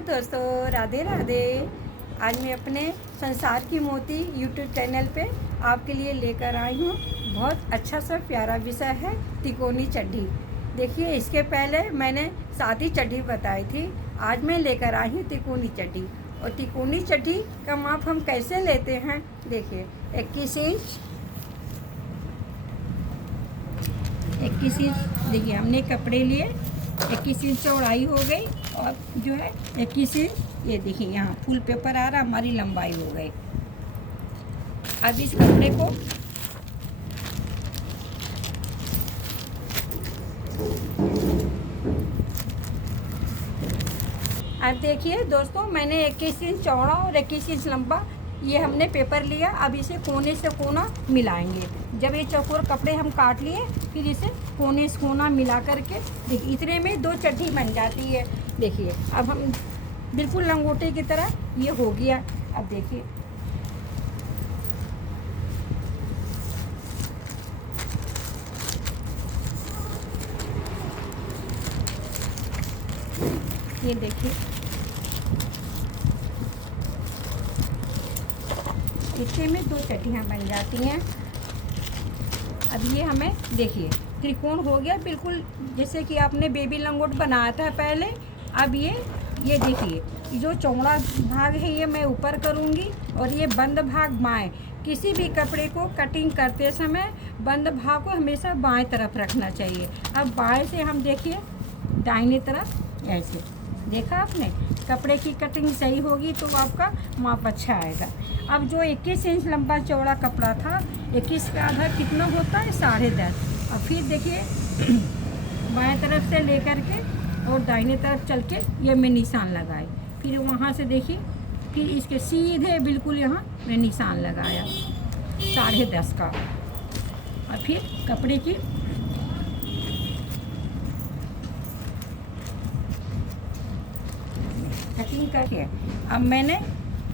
नमस्कार दोस्तों, राधे राधे। आज मैं अपने संसार की मोती यूट्यूब चैनल पे आपके लिए लेकर आई हूँ। बहुत अच्छा सा प्यारा विषय है तिकोनी चड्ढी। देखिए, इसके पहले मैंने सादी चड्ढी बताई थी। आज मैं लेकर आई हूँ तिकोनी चड्ढी। और तिकोनी चड्ढी का माप हम कैसे लेते हैं, देखिए 21 इंच। 21 इंच देखिए, हमने कपड़े लिए 21 इंच चौड़ाई हो गई और जो है 21 इंच ये देखिए यहाँ फुल पेपर आ रहा, हमारी लंबाई हो गई। अब इस कपड़े को अब देखिए दोस्तों, मैंने 21 इंच चौड़ा और 21 इंच लंबा ये हमने पेपर लिया। अब इसे कोने से कोना मिलाएंगे। जब ये चौकोर कपड़े हम काट लिए, फिर इसे कोने से कोना मिला करके देखिए इतने में 2 चड्ढी बन जाती है। देखिए अब हम बिल्कुल लंगोटे की तरह ये हो गया। अब देखिए ये देखिए इतने में 2 चड्ढियाँ बन जाती हैं। अब ये हमें देखिए त्रिकोण हो गया बिल्कुल, जैसे कि आपने बेबी लंगोट बनाया था पहले। अब ये देखिए जो चौड़ा भाग है ये मैं ऊपर करूँगी और ये बंद भाग बाएं। किसी भी कपड़े को कटिंग करते समय बंद भाग को हमेशा बाएं तरफ रखना चाहिए। अब बाएं से हम देखिए दाहिने तरफ ऐसे देखा आपने, कपड़े की कटिंग सही होगी तो आपका माप अच्छा आएगा। अब जो 21 इंच लंबा चौड़ा कपड़ा था, 21 का आधा कितना होता है 10.5। अब फिर देखिए बाएं तरफ से लेकर के और दाहिने तरफ चल के ये मैं निशान लगाए। फिर वहाँ से देखिए फिर इसके सीधे बिल्कुल यहाँ मैं निशान लगाया 10.5 का। और फिर कपड़े की कटिंग करके अब मैंने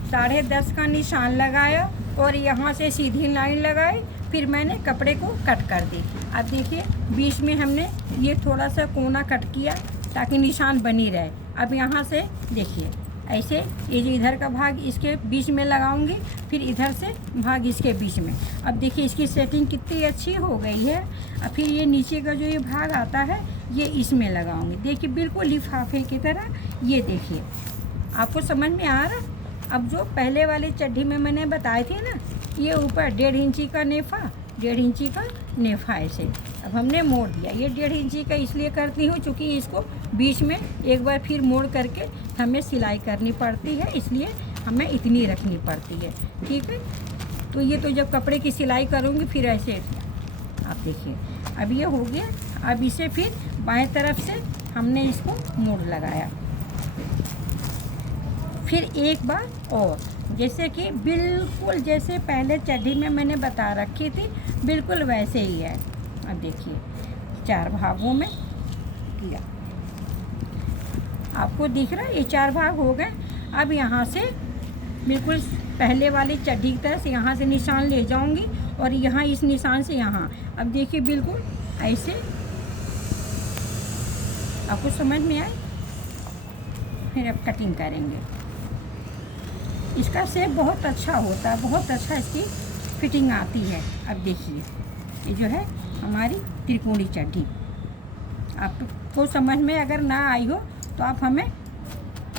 10.5 का निशान लगाया और यहाँ से सीधी लाइन लगाई। फिर मैंने कपड़े को कट कर दी। अब देखिए बीच में हमने ये थोड़ा सा कोना कट किया ताकि निशान बनी रहे। अब यहाँ से देखिए ऐसे ये जो इधर का भाग इसके बीच में लगाऊंगी, फिर इधर से भाग इसके बीच में। अब देखिए इसकी सेटिंग कितनी अच्छी हो गई है। अब फिर ये नीचे का जो ये भाग आता है ये इसमें लगाऊंगी। देखिए बिल्कुल लिफाफे की तरह। ये देखिए आपको समझ में आ रहा। अब जो पहले वाली चड्ढी में मैंने बताए थे ना, ये ऊपर 1.5 इंची का नेफा, 1.5 इंची का नेफा ऐसे। अब हमने मोड़ दिया। ये 1.5 इंची का इसलिए करती हूँ क्योंकि इसको बीच में एक बार फिर मोड़ करके हमें सिलाई करनी पड़ती है, इसलिए हमें इतनी रखनी पड़ती है। ठीक है, तो ये तो जब कपड़े की सिलाई करूँगी फिर ऐसे आप देखिए। अब ये हो गया। अब इसे फिर बाएं तरफ से हमने इसको मोड़ लगाया। फिर एक बार और जैसे कि बिल्कुल जैसे पहले चड्ढी में मैंने बता रखी थी बिल्कुल वैसे ही है। अब देखिए 4 भागों में किया, आपको दिख रहा है ये 4 भाग हो गए। अब यहाँ से बिल्कुल पहले वाली चड्ढी की तरह से यहाँ से निशान ले जाऊँगी और यहाँ इस निशान से यहाँ। अब देखिए बिल्कुल ऐसे, आपको समझ में आए। फिर अब कटिंग करेंगे। इसका शेप बहुत अच्छा होता है, बहुत अच्छा इसकी फिटिंग आती है। अब देखिए ये जो है हमारी त्रिकोणी चड्ढी। आपको समझ में अगर ना आई हो तो आप हमें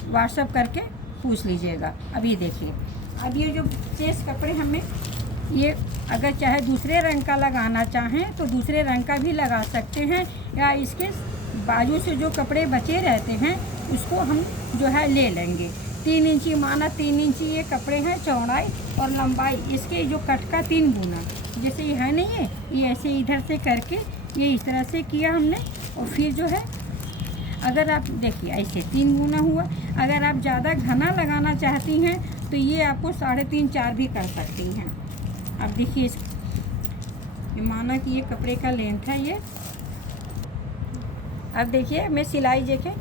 व्हाट्सएप करके पूछ लीजिएगा। अब ये देखिए, अब ये जो शेष कपड़े हमें ये अगर चाहे दूसरे रंग का लगाना चाहें तो दूसरे रंग का भी लगा सकते हैं, या इसके बाजू से जो कपड़े बचे रहते हैं उसको हम जो है ले लेंगे। 3 इंची माना, 3 इंची ये कपड़े हैं चौड़ाई और लंबाई। इसके जो कट का 3 गुना जैसे ये है नहीं है, ये ऐसे इधर से करके ये इस तरह से किया हमने। और फिर जो है अगर आप देखिए ऐसे 3 गुना हुआ। अगर आप ज़्यादा घना लगाना चाहती हैं तो ये आपको 3.5 4 भी कर सकती हैं। अब देखिए ये माना कि ये कपड़े का लेंथ है ये। अब देखिए मैं सिलाई देखें,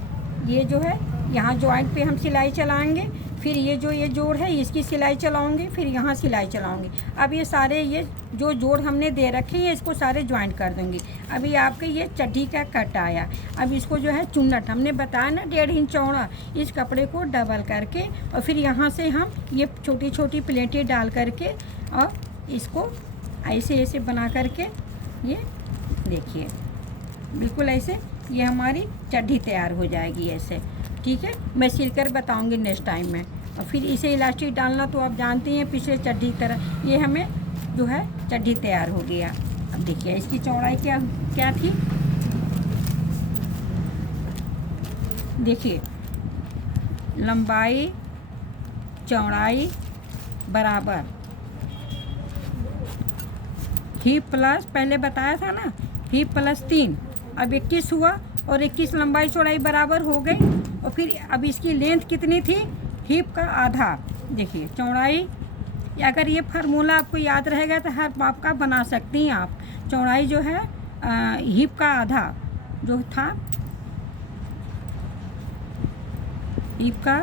ये जो है यहाँ जॉइंट पे हम सिलाई चलाएंगे, फिर ये जोड़ है इसकी सिलाई चलाऊंगी, फिर यहाँ सिलाई चलाऊंगी। अब ये सारे ये जो जोड़ हमने दे रखे हैं इसको सारे ज्वाइंट कर दूंगी। अभी आपके ये चड्ढी का कट आया। अब इसको जो है चुन्नट हमने बताया ना 1.5 इंच चौड़ा, इस कपड़े को डबल करके और फिर यहाँ से हम ये छोटी छोटी प्लेटें डाल करके और इसको ऐसे ऐसे बना करके ये देखिए बिल्कुल ऐसे ये हमारी चड्ढी तैयार हो जाएगी ऐसे। ठीक है, मैं सिलकर बताऊंगी नेक्स्ट टाइम में। और फिर इसे इलास्टिक डालना तो आप जानती हैं पिछले चड्ढी तरह। ये हमें जो है चड्ढी तैयार हो गया। अब देखिए इसकी चौड़ाई क्या क्या थी, देखिए लंबाई चौड़ाई बराबर, हिप प्लस पहले बताया था ना, हिप प्लस 3, अब 21 हुआ और 21 लंबाई चौड़ाई बराबर हो गई। और फिर अब इसकी लेंथ कितनी थी, हिप का आधा। देखिए चौड़ाई, अगर ये फार्मूला आपको याद रहेगा तो हर माप का बना सकती हैं आप। चौड़ाई जो है हिप का आधा जो था, हिप का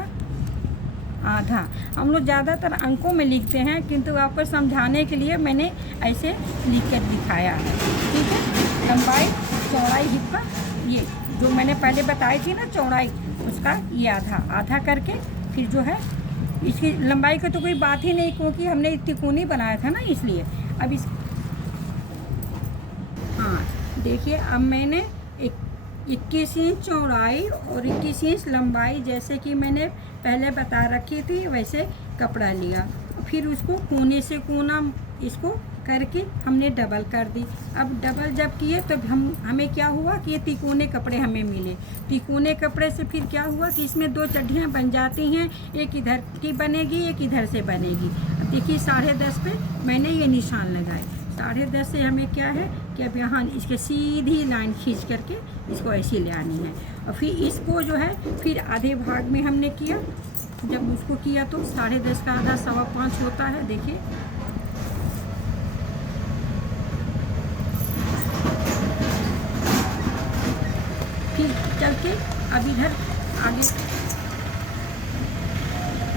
आधा। हम लोग ज़्यादातर अंकों में लिखते हैं किंतु आपको समझाने के लिए मैंने ऐसे लिख कर दिखाया है। ठीक है, लंबाई चौड़ाई हिप का ये जो मैंने पहले बताई थी ना चौड़ाई, उसका ये आधा आधा करके फिर जो है इसकी लंबाई की तो कोई बात ही नहीं क्योंकि हमने तिकोनी बनाया था ना इसलिए। अब इस हाँ देखिए, अब मैंने 21 इंच चौड़ाई और 21 इंच लंबाई जैसे कि मैंने पहले बता रखी थी वैसे कपड़ा लिया, फिर उसको कोने से कोना इसको करके हमने डबल कर दी। अब डबल जब किए तो हमें क्या हुआ कि ये तिकोने कपड़े हमें मिले। तिकोने कपड़े से फिर क्या हुआ कि इसमें 2 चड्ढियाँ बन जाती हैं, एक इधर की बनेगी एक इधर से बनेगी। अब देखिए 10.5 पे मैंने ये निशान लगाए। 10.5 से हमें क्या है कि अब यहाँ इसके सीधी लाइन खींच करके इसको ऐसी ले आनी है। और फिर इसको जो है फिर आधे भाग में हमने किया। जब उसको किया तो 10.5 का आधा 5.25 होता है। देखिए फिर चल के अब इधर आगे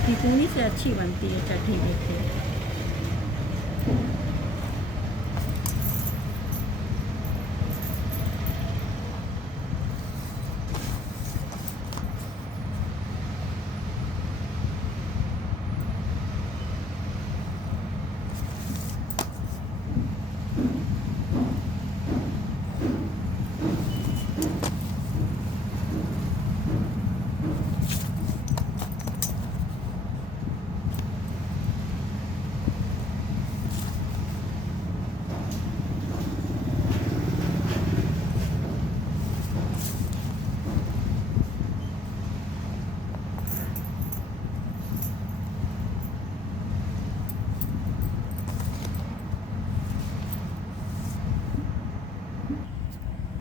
तिकोनी से अच्छी बनती है चड्ढी। देखिए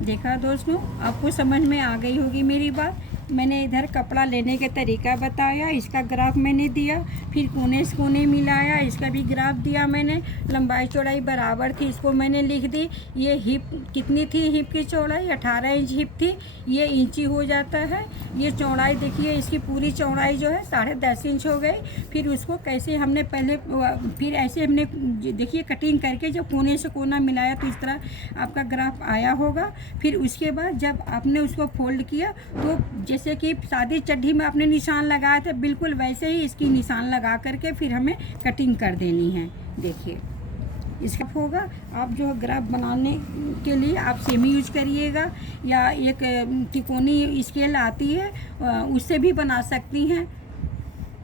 देखा दोस्तों, आपको समझ में आ गई होगी मेरी बात। मैंने इधर कपड़ा लेने के तरीका बताया, इसका ग्राफ मैंने दिया, फिर कोने से कोने मिलाया, इसका भी ग्राफ दिया मैंने। लंबाई चौड़ाई बराबर थी, इसको मैंने लिख दी। ये हिप कितनी थी, हिप की चौड़ाई 18 इंच हिप थी, ये इंची हो जाता है। ये चौड़ाई देखिए, इसकी पूरी चौड़ाई जो है 10.5 इंच हो गई। फिर उसको कैसे हमने पहले फिर ऐसे हमने देखिए कटिंग करके जब कोने से कोना मिलाया तो इस तरह आपका ग्राफ आया होगा। फिर उसके बाद जब आपने उसको फोल्ड किया तो जैसे कि सादी चड्ढी में आपने निशान लगाए थे बिल्कुल वैसे ही इसकी निशान लगा करके फिर हमें कटिंग कर देनी है। देखिए इसका होगा। आप जो ग्राफ बनाने के लिए आप सेमी यूज करिएगा या एक तिकोनी स्केल आती है उससे भी बना सकती हैं।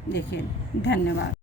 देखिए, धन्यवाद।